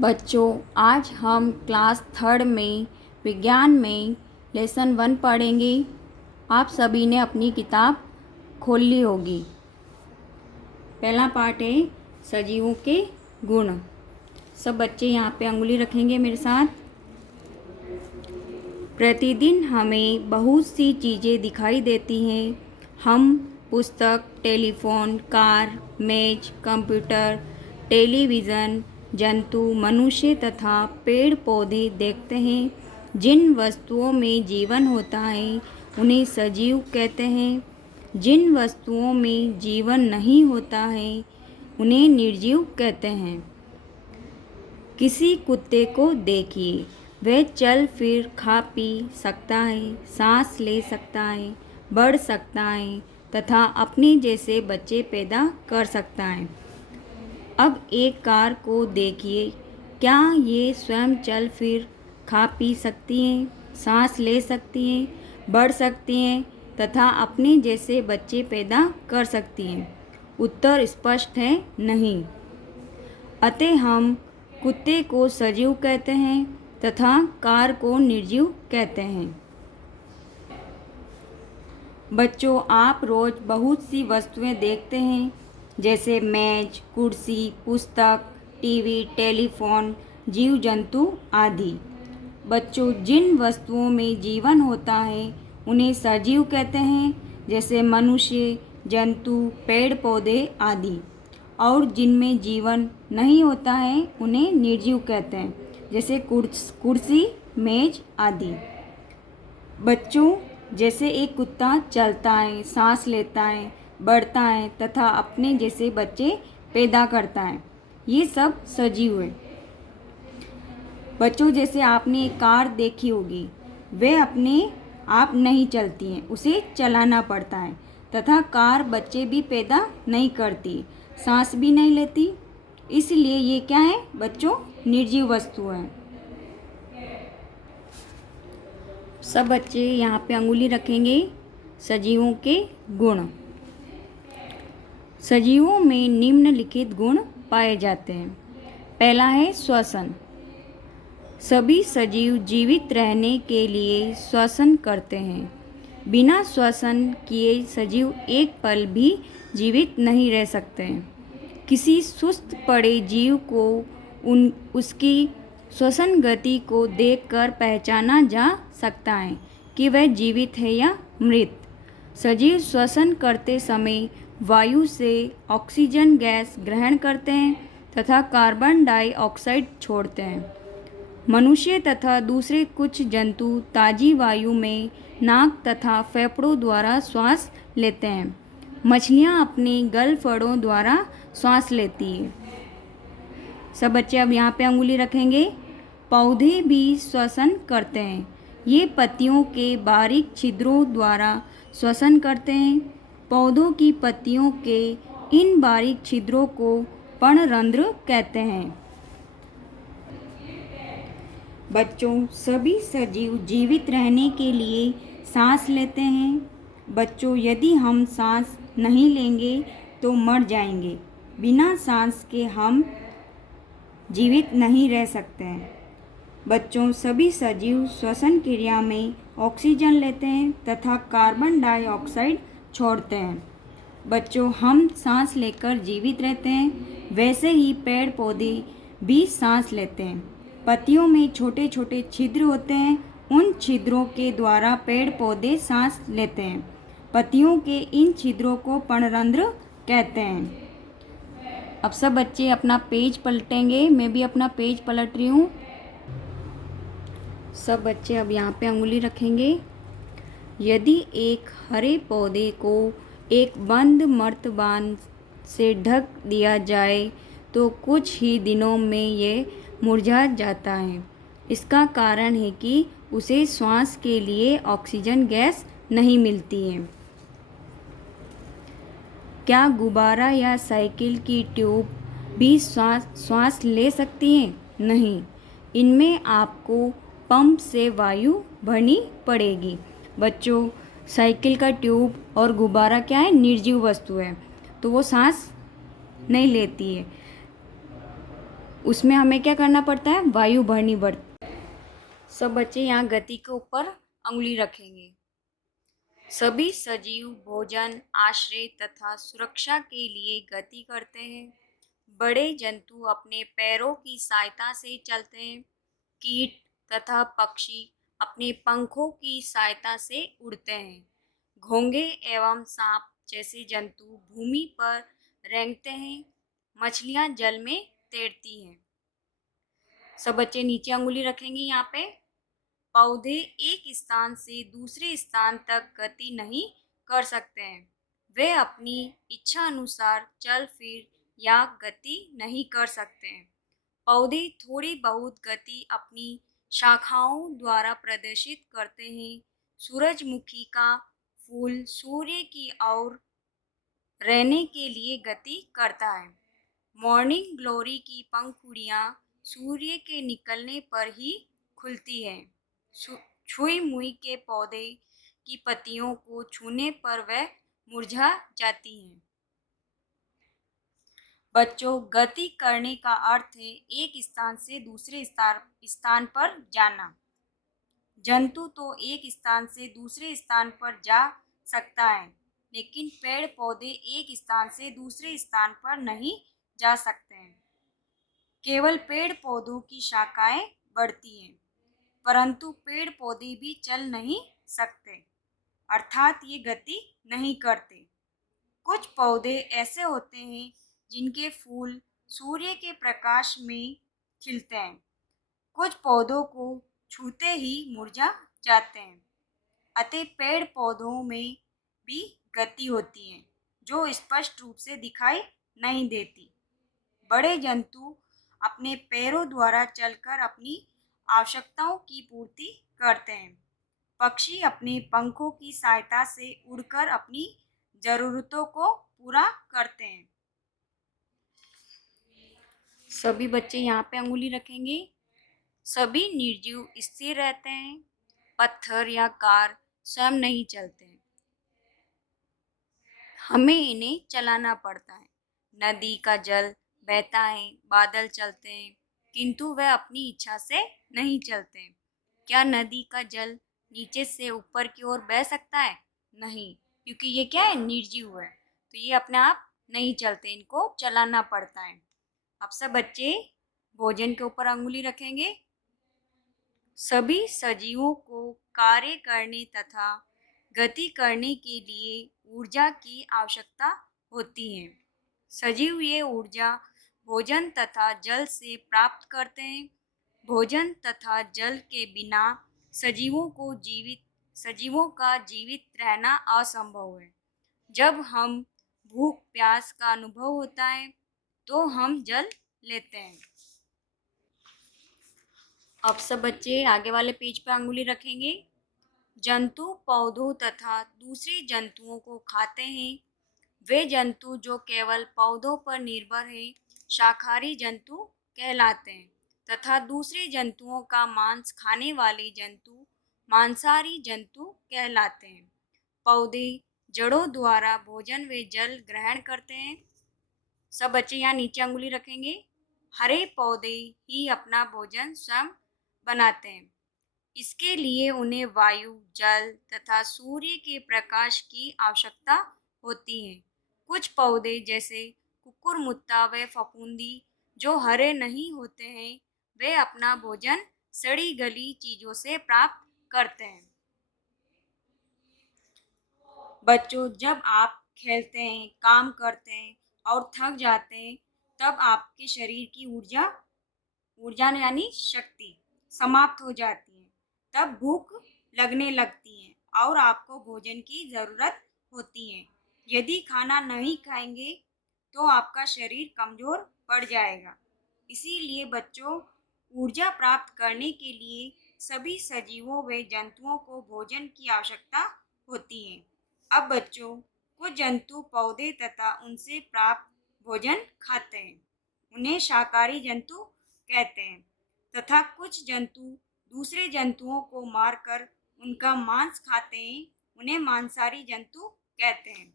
बच्चों, आज हम क्लास थर्ड में विज्ञान में लेसन 1 पढ़ेंगे। आप सभी ने अपनी किताब खोल ली होगी। पहला पार्ट है सजीवों के गुण। सब बच्चे यहाँ पे अंगुली रखेंगे मेरे साथ। प्रतिदिन हमें बहुत सी चीज़ें दिखाई देती हैं। हम पुस्तक, टेलीफोन, कार, मेज, कंप्यूटर, टेलीविज़न, जंतु, मनुष्य तथा पेड़ पौधे देखते हैं। जिन वस्तुओं में जीवन होता है उन्हें सजीव कहते हैं। जिन वस्तुओं में जीवन नहीं होता है उन्हें निर्जीव कहते हैं। किसी कुत्ते को देखिए, वह चल फिर खा पी सकता है, सांस ले सकता है, बढ़ सकता है तथा अपने जैसे बच्चे पैदा कर सकता है। अब एक कार को देखिए, क्या ये स्वयं चल फिर खा पी सकती हैं, सांस ले सकती हैं, बढ़ सकती हैं तथा अपने जैसे बच्चे पैदा कर सकती हैं? उत्तर स्पष्ट है, नहीं। अतः हम कुत्ते को सजीव कहते हैं तथा कार को निर्जीव कहते हैं। बच्चों, आप रोज बहुत सी वस्तुएं देखते हैं, जैसे मेज, कुर्सी, पुस्तक, टीवी, टेलीफोन, जीव जंतु आदि। बच्चों, जिन वस्तुओं में जीवन होता है उन्हें सजीव कहते हैं, जैसे मनुष्य, जंतु, पेड़ पौधे आदि। और जिनमें जीवन नहीं होता है उन्हें निर्जीव कहते हैं, जैसे कुर्सी, मेज आदि। बच्चों, जैसे एक कुत्ता चलता है, सांस लेता है, बढ़ता है तथा अपने जैसे बच्चे पैदा करता है, ये सब सजीव है। बच्चों, जैसे आपने एक कार देखी होगी, वह अपने आप नहीं चलती है, उसे चलाना पड़ता है तथा कार बच्चे भी पैदा नहीं करती, सांस भी नहीं लेती, इसलिए ये क्या है बच्चों? निर्जीव वस्तु है। सब बच्चे यहाँ पे अंगुली रखेंगे। सजीवों के गुण। सजीवों में निम्नलिखित गुण पाए जाते हैं। पहला है श्वसन। सभी सजीव जीवित रहने के लिए श्वसन करते हैं। बिना श्वसन किए सजीव एक पल भी जीवित नहीं रह सकते। किसी सुस्त पड़े जीव को उसकी श्वसन गति को देखकर पहचाना जा सकता है कि वह जीवित है या मृत। सजीव श्वसन करते समय वायु से ऑक्सीजन गैस ग्रहण करते हैं तथा कार्बन डाइऑक्साइड छोड़ते हैं। मनुष्य तथा दूसरे कुछ जंतु ताजी वायु में नाक तथा फेफड़ों द्वारा श्वास लेते हैं। मछलियाँ अपने गलफड़ों द्वारा श्वास लेती है। सब बच्चे अब यहाँ पे अंगुली रखेंगे। पौधे भी श्वसन करते हैं। ये पत्तियों के बारीक छिद्रों द्वारा श्वसन करते हैं। पौधों की पत्तियों के इन बारीक छिद्रों को पर्णरंध्र कहते हैं। बच्चों, सभी सजीव जीवित रहने के लिए सांस लेते हैं। बच्चों, यदि हम सांस नहीं लेंगे तो मर जाएंगे। बिना सांस के हम जीवित नहीं रह सकते हैं। बच्चों, सभी सजीव श्वसन क्रिया में ऑक्सीजन लेते हैं तथा कार्बन डाइऑक्साइड छोड़ते हैं। बच्चों, हम सांस लेकर जीवित रहते हैं, वैसे ही पेड़ पौधे भी सांस लेते हैं। पत्तियों में छोटे छोटे छिद्र होते हैं, उन छिद्रों के द्वारा पेड़ पौधे सांस लेते हैं। पत्तियों के इन छिद्रों को पर्णरंध्र कहते हैं। अब सब बच्चे अपना पेज पलटेंगे। मैं भी अपना पेज पलट रही हूँ। सब बच्चे अब यहाँ पे अंगुली रखेंगे। यदि एक हरे पौधे को एक बंद मर्तबान से ढक दिया जाए तो कुछ ही दिनों में ये मुरझा जाता है। इसका कारण है कि उसे श्वास के लिए ऑक्सीजन गैस नहीं मिलती है। क्या गुब्बारा या साइकिल की ट्यूब भी श्वास ले सकती हैं? नहीं, इनमें आपको पंप से वायु भरनी पड़ेगी। बच्चों, साइकिल का ट्यूब और गुब्बारा क्या है? निर्जीव वस्तु है, तो वो सांस नहीं लेती है। उसमें हमें क्या करना पड़ता है, वायु भरनी पड़ती है। सब बच्चे यहाँ गति के ऊपर अंगुली रखेंगे। सभी सजीव भोजन, आश्रय तथा सुरक्षा के लिए गति करते हैं। बड़े जंतु अपने पैरों की सहायता से चलते हैं। कीट तथा पक्षी अपने पंखों की सहायता से उड़ते हैं। घोंघे एवं सांप जैसे जंतु भूमि पर रेंगते हैं। मछलियाँ जल में तैरती हैं। सब बच्चे नीचे अंगुली रखेंगे यहाँ पे। पौधे एक स्थान से दूसरे स्थान तक गति नहीं कर सकते हैं। वे अपनी इच्छा अनुसार चल फिर या गति नहीं कर सकते हैं। पौधे थोड़ी बहुत गति अपनी शाखाओं द्वारा प्रदर्शित करते हैं। सूरजमुखी का फूल सूर्य की ओर रहने के लिए गति करता है। मॉर्निंग ग्लोरी की पंखुड़ियाँ सूर्य के निकलने पर ही खुलती हैं। छुई मुई के पौधे की पत्तियों को छूने पर वह मुरझा जाती हैं। बच्चों, गति करने का अर्थ है एक स्थान से दूसरे स्थान पर जाना। जंतु तो एक स्थान से दूसरे स्थान पर जा सकता है, लेकिन पेड़ पौधे एक स्थान से दूसरे स्थान पर नहीं जा सकते हैं। केवल पेड़ पौधों की शाखाएं बढ़ती हैं, परंतु पेड़ पौधे भी चल नहीं सकते, अर्थात ये गति नहीं करते। कुछ पौधे ऐसे होते हैं जिनके फूल सूर्य के प्रकाश में खिलते हैं। कुछ पौधों को छूते ही मुरझा जाते हैं। अतः पेड़ पौधों में भी गति होती है, जो स्पष्ट रूप से दिखाई नहीं देती। बड़े जंतु अपने पैरों द्वारा चलकर अपनी आवश्यकताओं की पूर्ति करते हैं। पक्षी अपने पंखों की सहायता से उड़कर अपनी जरूरतों को पूरा करते हैं। सभी बच्चे यहाँ पे अंगुली रखेंगे। सभी निर्जीव स्थिर रहते हैं। पत्थर या कार स्वयं नहीं चलते हैं, हमें इन्हें चलाना पड़ता है। नदी का जल बहता है, बादल चलते हैं, किंतु वह अपनी इच्छा से नहीं चलते। क्या नदी का जल नीचे से ऊपर की ओर बह सकता है? नहीं, क्योंकि ये क्या है, निर्जीव है, तो ये अपने आप नहीं चलते, इनको चलाना पड़ता है। अब सब बच्चे भोजन के ऊपर अंगुली रखेंगे। सभी सजीवों को कार्य करने तथा गति करने के लिए ऊर्जा की आवश्यकता होती है। सजीव ये ऊर्जा भोजन तथा जल से प्राप्त करते हैं। भोजन तथा जल के बिना सजीवों का जीवित रहना असंभव है। जब हम भूख प्यास का अनुभव होता है तो हम जल लेते हैं। अब सब बच्चे आगे वाले पेज पर अंगुली रखेंगे। जंतु पौधों तथा दूसरे जंतुओं को खाते हैं। वे जंतु जो केवल पौधों पर निर्भर हैं शाकाहारी जंतु कहलाते हैं, तथा दूसरे जंतुओं का मांस खाने वाले जंतु मांसाहारी जंतु कहलाते हैं। पौधे जड़ों द्वारा भोजन व जल ग्रहण करते हैं। सब बच्चे यहाँ नीचे अंगुली रखेंगे। हरे पौधे ही अपना भोजन स्वयं बनाते हैं। इसके लिए उन्हें वायु, जल तथा सूर्य के प्रकाश की आवश्यकता होती है। कुछ पौधे जैसे कुकुरमुत्ता व फफूंदी जो हरे नहीं होते हैं, वे अपना भोजन सड़ी गली चीजों से प्राप्त करते हैं। बच्चों, जब आप खेलते हैं, काम करते हैं और थक जाते हैं, तब आपके शरीर की ऊर्जा यानी शक्ति समाप्त हो जाती है। तब भूख लगने लगती है और आपको भोजन की ज़रूरत होती है। यदि खाना नहीं खाएंगे तो आपका शरीर कमज़ोर पड़ जाएगा। इसीलिए बच्चों, ऊर्जा प्राप्त करने के लिए सभी सजीवों व जंतुओं को भोजन की आवश्यकता होती है। अब बच्चों, कुछ जंतु पौधे तथा उनसे प्राप्त भोजन खाते हैं, उन्हें शाकाहारी जंतु कहते हैं, तथा कुछ जंतु दूसरे जंतुओं को मारकर उनका मांस खाते हैं, उन्हें मांसाहारी जंतु कहते हैं।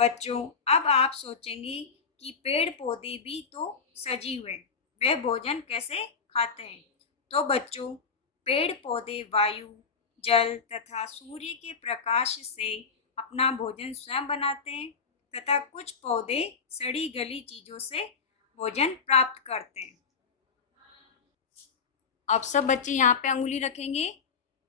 बच्चों, अब आप सोचेंगे कि पेड़ पौधे भी तो सजीव हैं, वे भोजन कैसे खाते हैं। तो बच्चों, पेड़ पौधे वायु, जल तथा सूर्य के प्रकाश से अपना भोजन स्वयं बनाते हैं तथा कुछ पौधे सड़ी गली चीजों से भोजन प्राप्त करते हैं। अब सब बच्चे यहाँ पे अंगुली रखेंगे।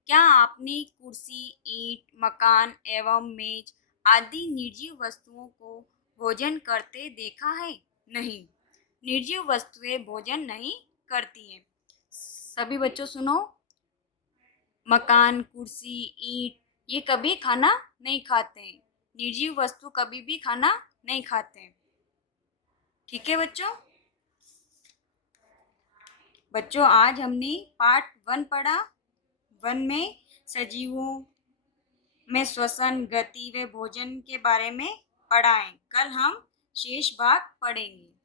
क्या आपने कुर्सी, ईंट, मकान एवं मेज आदि निर्जीव वस्तुओं को भोजन करते देखा है? नहीं, निर्जीव वस्तुएं भोजन नहीं करती हैं। सभी बच्चों सुनो, मकान, कुर्सी, ईंट ये कभी खाना नहीं खाते हैं। निर्जीव वस्तु कभी भी खाना नहीं खाते हैं। ठीक है बच्चों? बच्चों, आज हमने पार्ट 1 पढ़ा। 1 में सजीवों में श्वसन, गति व भोजन के बारे में पढ़ा है। कल हम शेष भाग पढ़ेंगे।